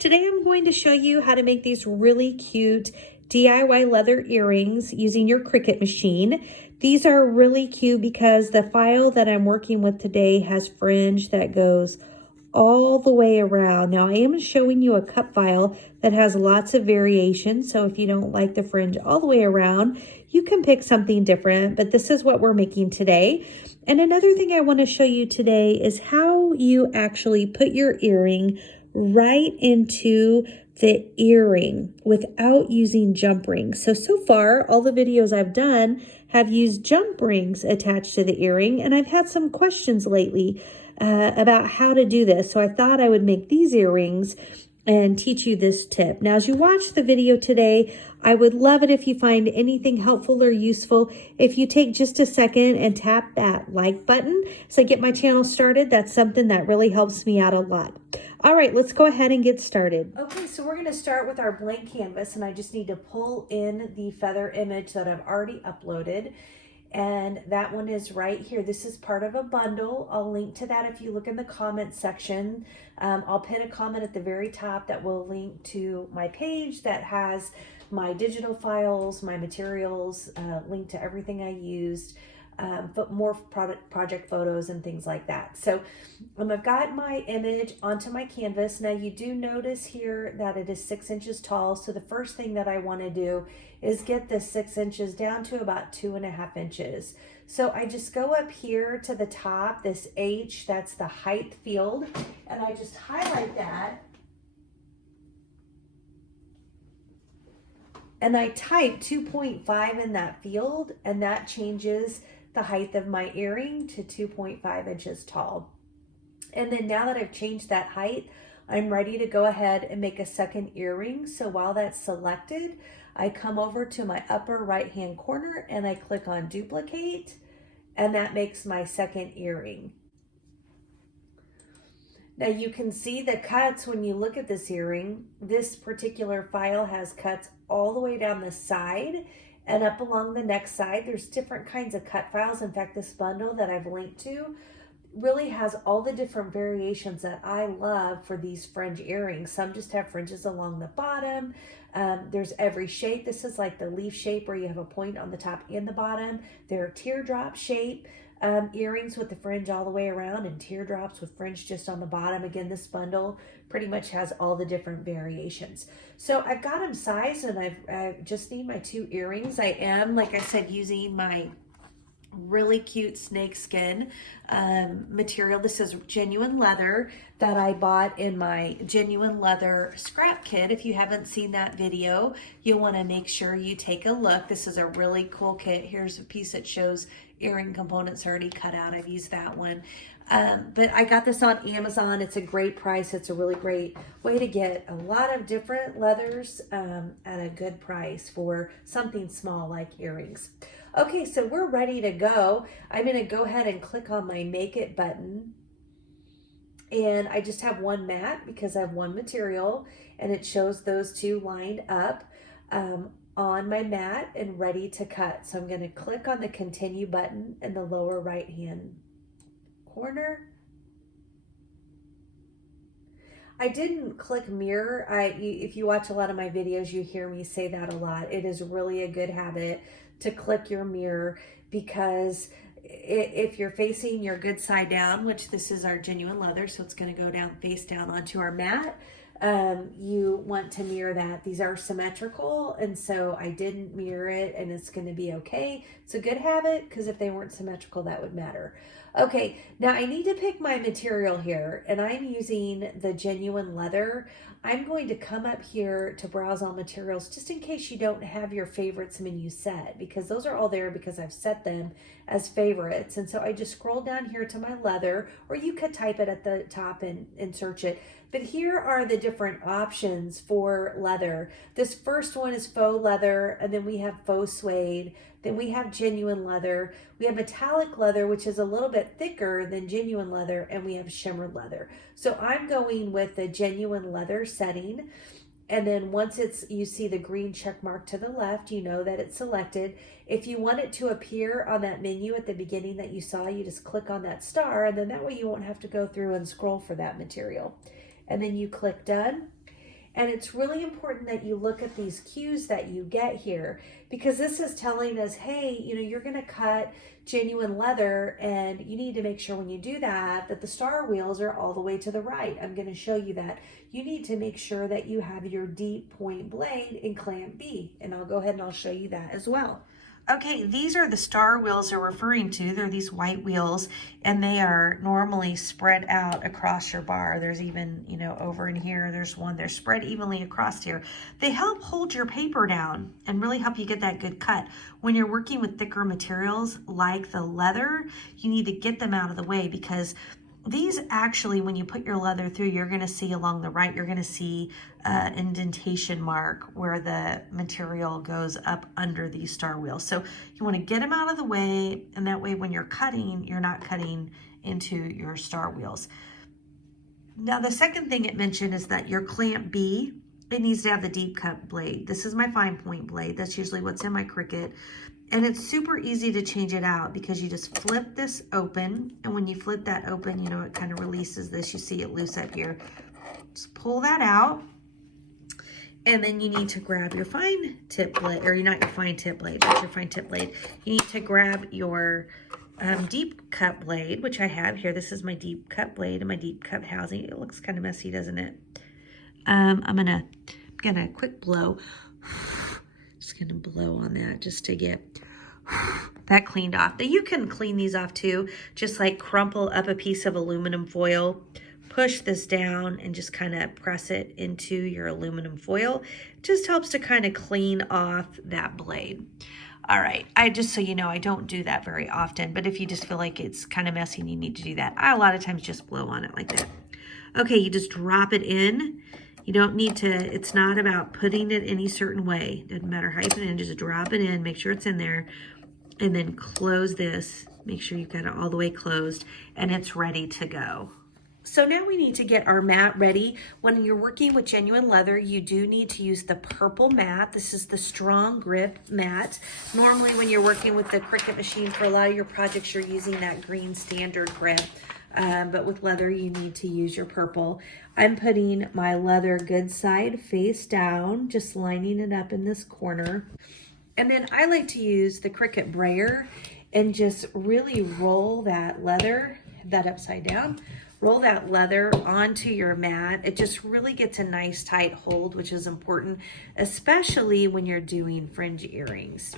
Today I'm going to show you how to make these really cute DIY leather earrings using your Cricut machine. These are really cute because the file that I'm working with today has fringe that goes all the way around. Now I am showing you a cut file that has lots of variation, so if you don't like the fringe all the way around, you can pick something different, but this is what we're making today. And another thing I want to show you today is how you actually put your earring right into the earring without using jump rings. So far, all the videos I've done have used jump rings attached to the earring, and I've had some questions lately about how to do this. So I thought I would make these earrings and teach you this tip. Now, as you watch the video today, I would love it if you find anything helpful or useful. If you take just a second and tap that like button so I get my channel started, that's something that really helps me out a lot. All right, let's go ahead and get started. Okay, so we're gonna start with our blank canvas, and I just need to pull in the feather image that I've already uploaded. And that one is right here. This is part of a bundle. I'll link to that if you look in the comment section. I'll pin a comment at the very top that will link to my page that has my digital files, my materials, link to everything I used, but more project photos and things like that. So I've got my image onto my canvas. Now you do notice here that it is 6 inches tall. So the first thing that I want to do is get this 6 inches down to about 2.5 inches. So I just go up here to the top, this H, that's the height field, and I just highlight that. And I type 2.5 in that field, and that changes the height of my earring to 2.5 inches tall. And then now that I've changed that height, I'm ready to go ahead and make a second earring. So while that's selected, I come over to my upper right hand corner and I click on duplicate, and that makes my second earring. Now you can see the cuts when you look at this earring. This particular file has cuts all the way down the side and up along the neck side. There's different kinds of cut files. In fact, this bundle that I've linked to really has all the different variations that I love for these fringe earrings. Some just have fringes along the bottom. There's every shape. This is like the leaf shape where you have a point on the top and the bottom. There are teardrop shape earrings with the fringe all the way around, and teardrops with fringe just on the bottom. Again, this bundle pretty much has all the different variations. So I've got them sized, and I just need my 2 earrings. I am, like I said, using my really cute snakeskin material. This is genuine leather that I bought in my genuine leather scrap kit. If you haven't seen that video, you'll want to make sure you take a look. This is a really cool kit. Here's a piece that shows earring components already cut out. I've used that one. But I got this on Amazon. It's a great price. It's a really great way to get a lot of different leathers at a good price for something small like earrings. Okay, so we're ready to go. I'm going to go ahead and click on my Make It button. And I just have one mat because I have one material, and it shows those 2 lined up on my mat and ready to cut. So I'm going to click on the Continue button in the lower right hand corner. I didn't click mirror. If you watch a lot of my videos, you hear me say that a lot. It is really a good habit to click your mirror, because if you're facing your good side down, which this is our genuine leather, so it's going to go down face down onto our mat, you want to mirror that. These are symmetrical, and so I didn't mirror it, and it's going to be okay. It's a good habit, because if they weren't symmetrical, that would matter. Okay, now I need to pick my material here, and I'm using the genuine leather. I'm going to come up here to browse all materials, just in case you don't have your favorites menu set, because those are all there because I've set them as favorites. And so I just scroll down here to my leather, or you could type it at the top and search it. But here are the different options for leather. This first one is faux leather, and then we have faux suede. Then we have genuine leather. We have metallic leather, which is a little bit thicker than genuine leather, and we have shimmered leather. So I'm going with the genuine leather setting. And then once you see the green check mark to the left, you know that it's selected. If you want it to appear on that menu at the beginning that you saw, you just click on that star, and then that way you won't have to go through and scroll for that material. And then you click done. And it's really important that you look at these cues that you get here, because this is telling us, hey, you know, you're going to cut genuine leather, and you need to make sure when you do that, that the star wheels are all the way to the right. I'm going to show you that. You need to make sure that you have your deep point blade in clamp B, and I'll go ahead and I'll show you that as well. Okay, these are the star wheels they're referring to. They're these white wheels, and they are normally spread out across your bar. There's even, you know, over in here, there's one. They're spread evenly across here. They help hold your paper down and really help you get that good cut. When you're working with thicker materials like the leather, you need to get them out of the way, because these actually, when you put your leather through, you're going to see along the right, you're going to see an indentation mark where the material goes up under these star wheels. So you want to get them out of the way, and that way when you're cutting, you're not cutting into your star wheels. Now, the second thing it mentioned is that your clamp B, it needs to have the deep cut blade. This is my fine point blade. That's usually what's in my Cricut. And it's super easy to change it out, because you just flip this open, and when you flip that open, you know, it kind of releases this. You see it loose up here. Just pull that out, and then you need to grab your fine tip blade, or not your fine tip blade, but your fine tip blade. You need to grab your deep cut blade, which I have here. This is my deep cut blade and my deep cut housing. It looks kind of messy, doesn't it? I'm gonna quick blow. Just gonna blow on that just to get that cleaned off. Now you can clean these off too, just like crumple up a piece of aluminum foil, push this down, and just kind of press it into your aluminum foil. It just helps to kind of clean off that blade. All right, just so you know, I don't do that very often, but if you just feel like it's kind of messy and you need to do that, I a lot of times just blow on it like that. Okay, you just drop it in. You don't need to, it's not about putting it any certain way. Doesn't matter how you put it in, just drop it in, make sure it's in there, and then close this. Make sure you've got it all the way closed, and it's ready to go. So now we need to get our mat ready. When you're working with genuine leather, you do need to use the purple mat. This is the strong grip mat. Normally when you're working with the Cricut machine for a lot of your projects, you're using that green standard grip. But with leather, you need to use your purple. I'm putting my leather good side face down, just lining it up in this corner. And then I like to use the Cricut brayer and just really roll that leather, that upside down, roll that leather onto your mat. It just really gets a nice tight hold, which is important, especially when you're doing fringe earrings.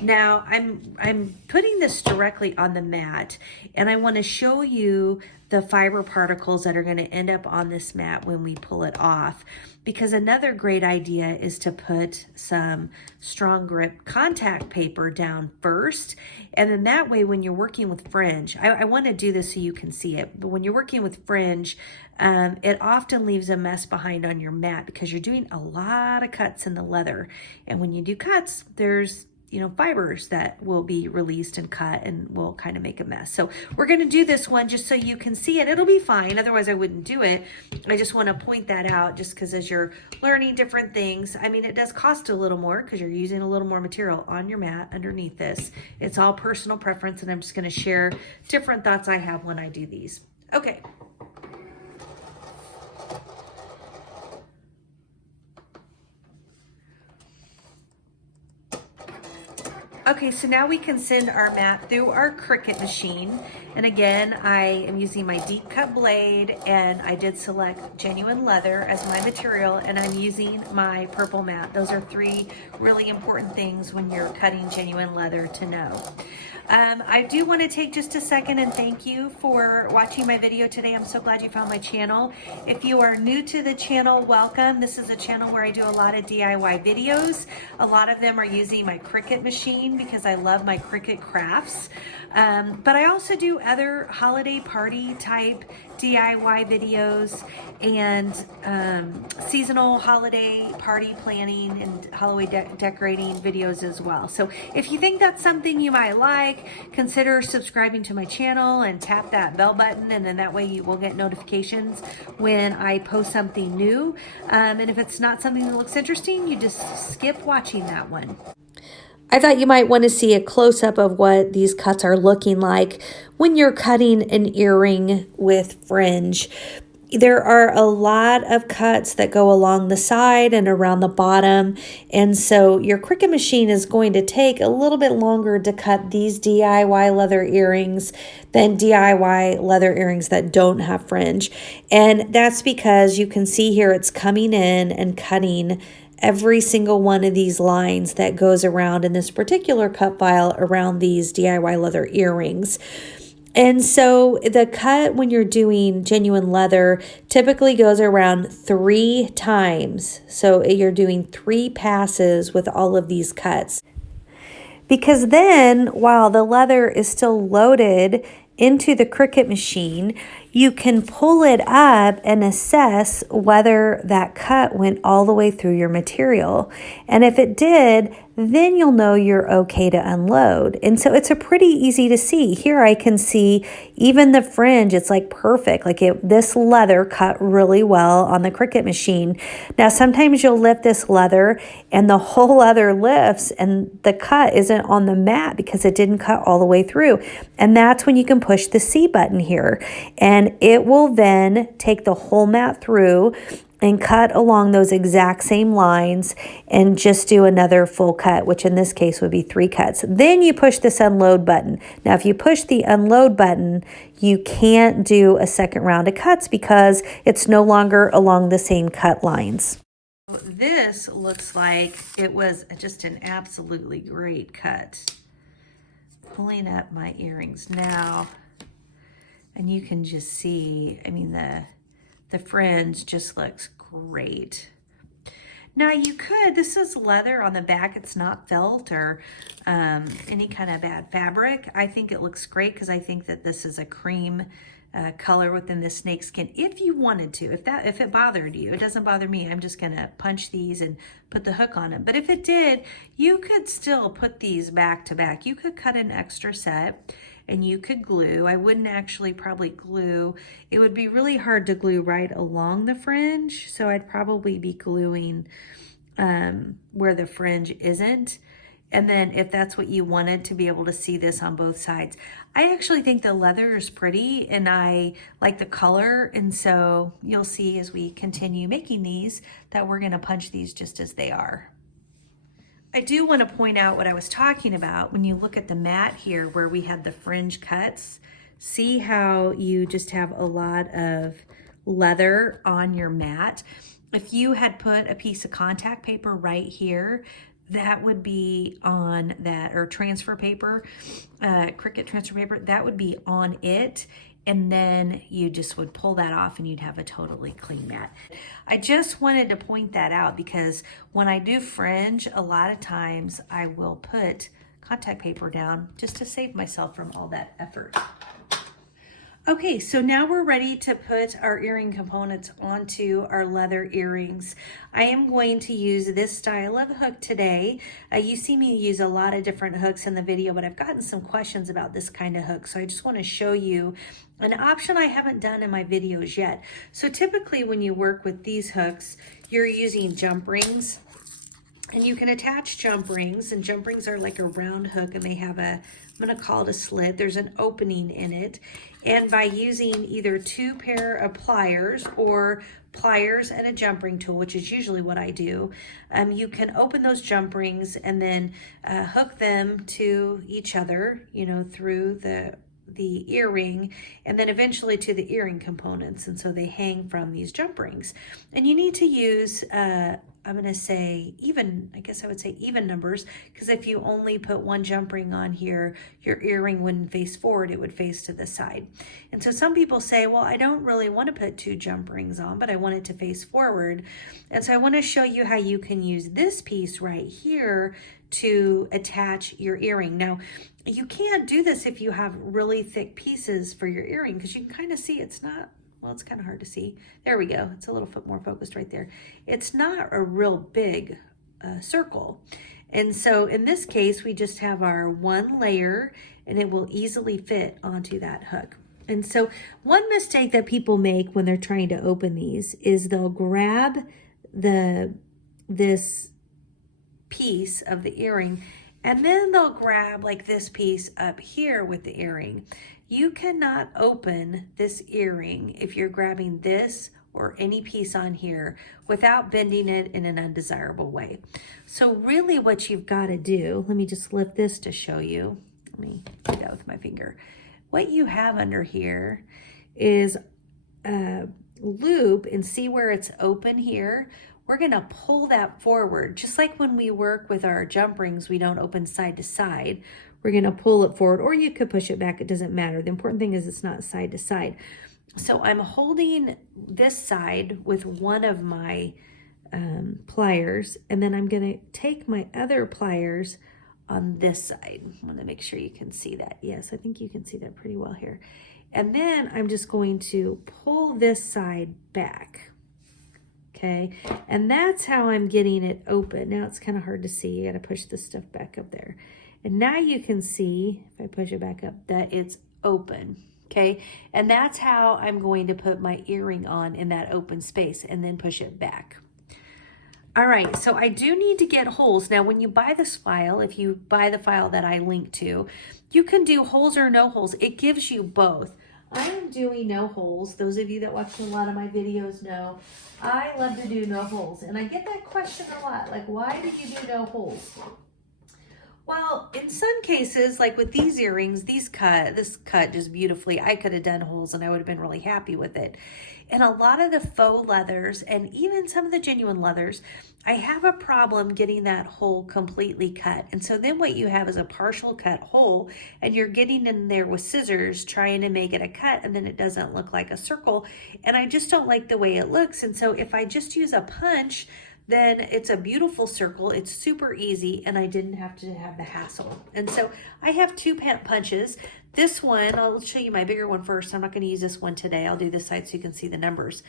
Now I'm putting this directly on the mat, and I want to show you the fiber particles that are going to end up on this mat when we pull it off, because another great idea is to put some strong grip contact paper down first, and then that way when you're working with fringe, I want to do this so you can see it, but when you're working with fringe, it often leaves a mess behind on your mat because you're doing a lot of cuts in the leather, and when you do cuts, there's fibers that will be released and cut and will kind of make a mess. So we're going to do this one just so you can see it. It'll be fine. Otherwise I wouldn't do it. I just want to point that out just because as you're learning different things, I mean, it does cost a little more because you're using a little more material on your mat underneath this. It's all personal preference, and I'm just going to share different thoughts I have when I do these. Okay. Okay, so now we can send our mat through our Cricut machine. And again, I am using my deep cut blade, and I did select genuine leather as my material, and I'm using my purple mat. Those are three really important things when you're cutting genuine leather to know. I do want to take just a second and thank you for watching my video today. I'm so glad you found my channel. If you are new to the channel, welcome. This is a channel where I do a lot of DIY videos. A lot of them are using my Cricut machine because I love my Cricut crafts. But I also do other holiday party type DIY videos and seasonal holiday party planning and holiday decorating videos as well. So if you think that's something you might like, consider subscribing to my channel and tap that bell button, and then that way you will get notifications when I post something new. And if it's not something that looks interesting, you just skip watching that one. I thought you might want to see a close-up of what these cuts are looking like when you're cutting an earring with fringe. there are a lot of cuts that go along the side and around the bottom. And so your Cricut machine is going to take a little bit longer to cut these DIY leather earrings than DIY leather earrings that don't have fringe. And that's because you can see here it's coming in and cutting every single one of these lines that goes around in this particular cut file around these DIY leather earrings. And so the cut when you're doing genuine leather typically goes around 3 times. So you're doing 3 passes with all of these cuts. Because then while the leather is still loaded into the Cricut machine, you can pull it up and assess whether that cut went all the way through your material. And if it did, then you'll know you're okay to unload. And so it's a pretty easy to see. Here I can see even the fringe, it's like perfect. Like this leather cut really well on the Cricut machine. Now, sometimes you'll lift this leather and the whole leather lifts and the cut isn't on the mat because it didn't cut all the way through. And that's when you can push the C button here. And it will then take the whole mat through and cut along those exact same lines and just do another full cut, which in this case would be 3 cuts. Then you push this unload button. Now, if you push the unload button, you can't do a second round of cuts because it's no longer along the same cut lines. This looks like it was just an absolutely great cut. Pulling up my earrings now, and you can just see, I mean, the fringe just looks great. Now you could, this is leather on the back, it's not felt or any kind of bad fabric. I think it looks great because I think that this is a cream color within the snakeskin. If you wanted to, if it bothered you, it doesn't bother me. I'm just gonna punch these and put the hook on it. But if it did, you could still put these back to back. You could cut an extra set and you could glue. I wouldn't actually probably glue. It would be really hard to glue right along the fringe. So I'd probably be gluing where the fringe isn't. And then if that's what you wanted to be able to see this on both sides. I actually think the leather is pretty and I like the color. And so you'll see as we continue making these that we're gonna punch these just as they are. I do want to point out what I was talking about when you look at the mat here where we had the fringe cuts. See how you just have a lot of leather on your mat. If you had put a piece of contact paper right here, that would be on that, or transfer paper, Cricut transfer paper, that would be on it. And then you just would pull that off and you'd have a totally clean mat. I just wanted to point that out because when I do fringe, a lot of times I will put contact paper down just to save myself from all that effort. Okay, so now we're ready to put our earring components onto our leather earrings. I am going to use this style of hook today. You see me use a lot of different hooks in the video, but I've gotten some questions about this kind of hook. So I just want to show you an option I haven't done in my videos yet. So typically when you work with these hooks, you're using jump rings. And you can attach jump rings, and jump rings are like a round hook and they have a, I'm gonna call it a slit. There's an opening in it. And by using either 2 pair of pliers or pliers and a jump ring tool, which is usually what I do, you can open those jump rings and then hook them to each other, you know, through the earring and then eventually to the earring components. And so they hang from these jump rings. And you need to use, I'm going to say even, I guess I would say even numbers, because if you only put 1 jump ring on here, your earring wouldn't face forward, it would face to the side. And so some people say, well, I don't really want to put 2 jump rings on, but I want it to face forward. And so I want to show you how you can use this piece right here to attach your earring. Now, you can't do this if you have really thick pieces for your earring, because you can kind of see it's not, well, it's kind of hard to see. There we go. It's a little bit more focused right there. It's not a real big circle. And so in this case, we just have our 1 layer and it will easily fit onto that hook. And so one mistake that people make when they're trying to open these is they'll grab this piece of the earring and then they'll grab like this piece up here with the earring. You cannot open this earring if you're grabbing this or any piece on here without bending it in an undesirable way. So really what you've got to do, let me just lift this to show you. Let me do that with my finger. What you have under here is a loop, and see where it's open here? We're going to pull that forward. Just like when we work with our jump rings, we don't open side to side. We're going to pull it forward, or you could push it back. It doesn't matter. The important thing is it's not side to side. So I'm holding this side with one of my pliers, and then I'm going to take my other pliers on this side. I want to make sure you can see that. Yes, I think you can see that pretty well here. And then I'm just going to pull this side back. Okay, and that's how I'm getting it open. Now it's kind of hard to see. You got to push this stuff back up there. And now you can see, if I push it back up, that it's open. Okay, and that's how I'm going to put my earring on in that open space and then push it back. All right, so I do need to get holes. Now, when you buy this file, if you buy the file that I link to, you can do holes or no holes. It gives you both. I am doing no holes. Those of you that watch a lot of my videos know I love to do no holes. And I get that question a lot, like, why did you do no holes? Well, in some cases, like with these earrings, this cut just beautifully. I could have done holes and I would have been really happy with it. And a lot of the faux leathers and even some of the genuine leathers, I have a problem getting that hole completely cut. And so then what you have is a partial cut hole, and you're getting in there with scissors trying to make it a cut, and then it doesn't look like a circle. And I just don't like the way it looks. And so if I just use a punch, then it's a beautiful circle. It's super easy, and I didn't have to have the hassle. And so I have two punches. This one, I'll show you my bigger one first. I'm not going to use this one today. I'll do this side so you can see the numbers.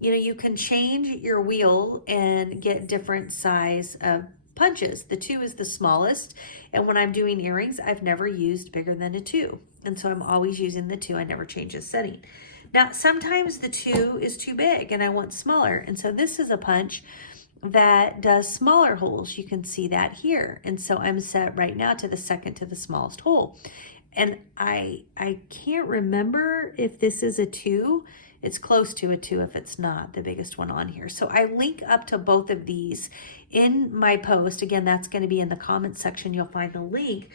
You know, you can change your wheel and get different size of punches. The 2 is the smallest, and when I'm doing earrings, I've never used bigger than a 2. And so I'm always using the 2. I never change the setting. Now, sometimes the 2 is too big and I want smaller. And so this is a punch that does smaller holes. You can see that here. And so I'm set right now to the second to the smallest hole. And I can't remember if this is a 2. It's close to a 2 if it's not the biggest one on here. So I link up to both of these in my post. Again, that's going to be in the comments section. You'll find the link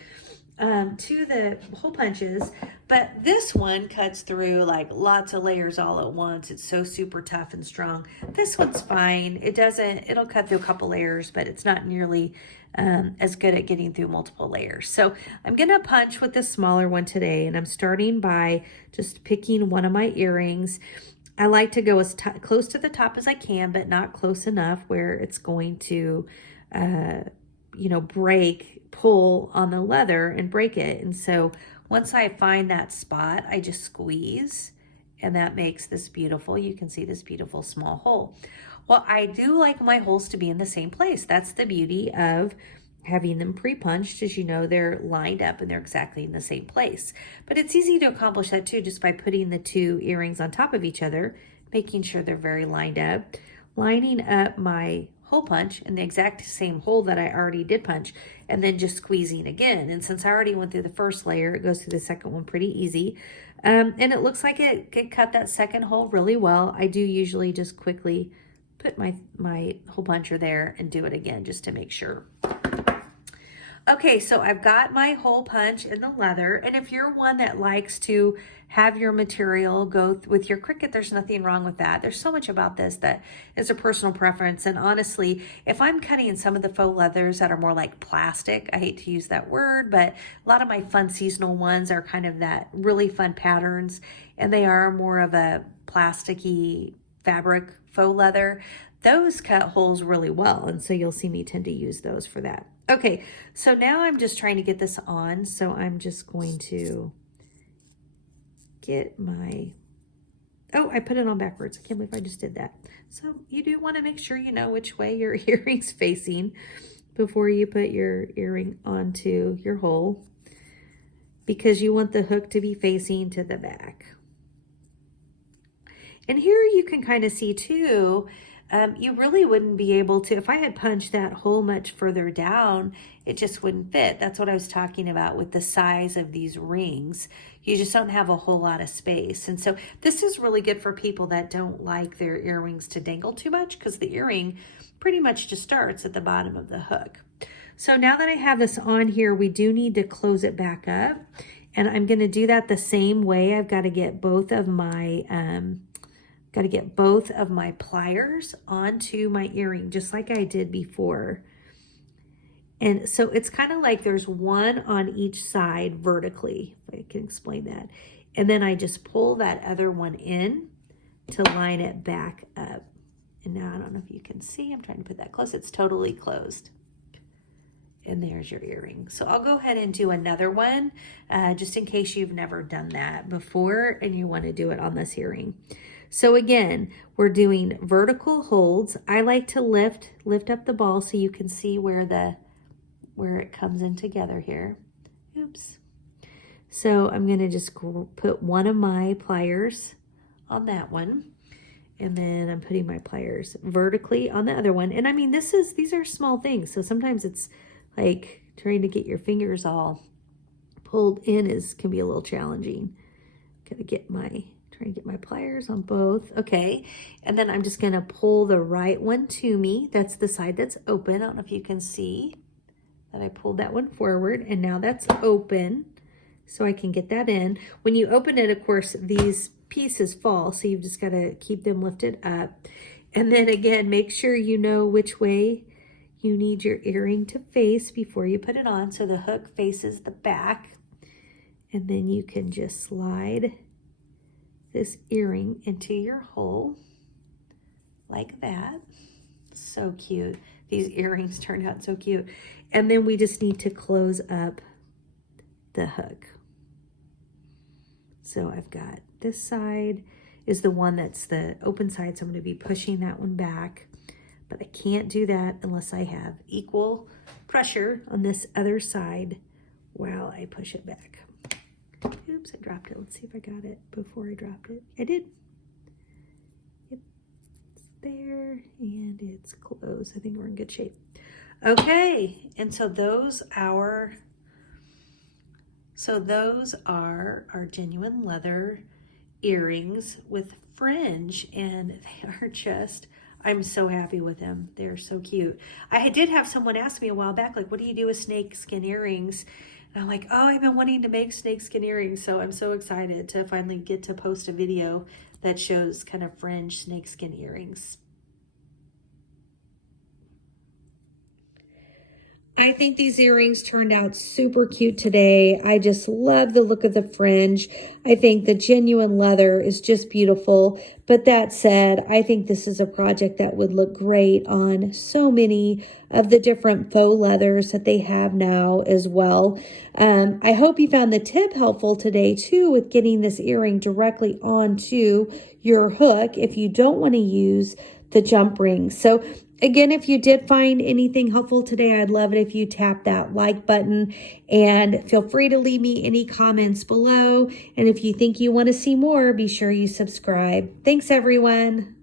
to the hole punches. But this one cuts through like lots of layers all at once. It's so super tough and strong. This one's fine. It'll cut through a couple layers, but it's not nearly as good at getting through multiple layers. So I'm going to punch with the smaller one today, and I'm starting by just picking one of my earrings. I like to go as close to the top as I can, but not close enough where it's going to, pull on the leather and break it. And so once I find that spot, I just squeeze, and that makes this beautiful, you can see this beautiful small hole. Well, I do like my holes to be in the same place. That's the beauty of having them pre-punched. As you know, they're lined up and they're exactly in the same place. But it's easy to accomplish that too, just by putting the 2 earrings on top of each other, making sure they're very lined up, lining up my hole punch in the exact same hole that I already did punch, and then just squeezing again. And since I already went through the first layer, it goes through the second one pretty easy. And it looks like it cut that second hole really well. I do usually just quickly put my hole puncher there and do it again just to make sure. Okay, so I've got my hole punch in the leather, and if you're one that likes to have your material go with your Cricut, there's nothing wrong with that. There's so much about this that is a personal preference, and honestly, if I'm cutting some of the faux leathers that are more like plastic, I hate to use that word, but a lot of my fun seasonal ones are kind of that really fun patterns, and they are more of a plasticky fabric faux leather. Those cut holes really well, and so you'll see me tend to use those for that. Okay, so now I'm just trying to get this on, so I'm just going to get my, I put it on backwards. I can't believe I just did that. So you do want to make sure you know which way your earring's facing before you put your earring onto your hole, because you want the hook to be facing to the back. And here you can kind of see too, you really wouldn't be able to, if I had punched that hole much further down, it just wouldn't fit. That's what I was talking about with the size of these rings. You just don't have a whole lot of space. And so this is really good for people that don't like their earrings to dangle too much, because the earring pretty much just starts at the bottom of the hook. So now that I have this on here, we do need to close it back up. And I'm going to do that the same way. I've got to get both of my pliers onto my earring, just like I did before. And so it's kind of like there's one on each side vertically, if I can explain that. And then I just pull that other one in to line it back up. And now I don't know if you can see, I'm trying to put that close. It's totally closed. And there's your earring. So I'll go ahead and do another one, just in case you've never done that before and you want to do it on this earring. So again, we're doing vertical holds. I like to lift up the ball so you can see where it comes in together here. Oops. So I'm going to just put one of my pliers on that one. And then I'm putting my pliers vertically on the other one. And I mean, these are small things. So sometimes it's like trying to get your fingers all pulled in can be a little challenging. Trying to get my pliers on both. Okay. And then I'm just going to pull the right one to me. That's the side that's open. I don't know if you can see that I pulled that one forward, and now that's open. So I can get that in. When you open it, of course, these pieces fall. So you've just got to keep them lifted up. And then again, make sure you know which way you need your earring to face before you put it on. So the hook faces the back, and then you can just slide this earring into your hole like that. So cute. These earrings turned out so cute. And then we just need to close up the hook. So I've got this side is the one that's the open side. So I'm going to be pushing that one back. But I can't do that unless I have equal pressure on this other side while I push it back. Oops, I dropped it. Let's see if I got it before I dropped it. I did. Yep, it's there and it's closed. I think we're in good shape. Okay, and so those are our genuine leather earrings with fringe, and they are just, I'm so happy with them. They're so cute. I did have someone ask me a while back, like, what do you do with snakeskin earrings? And I'm like, oh, I've been wanting to make snakeskin earrings. So I'm so excited to finally get to post a video that shows kind of fringe snakeskin earrings. I think these earrings turned out super cute today. I just love the look of the fringe. I think the genuine leather is just beautiful. But that said, I think this is a project that would look great on so many of the different faux leathers that they have now as well. I hope you found the tip helpful today too, with getting this earring directly onto your hook if you don't want to use the jump ring. So again, if you did find anything helpful today, I'd love it if you tap that like button, and feel free to leave me any comments below. And if you think you want to see more, be sure you subscribe. Thanks, everyone.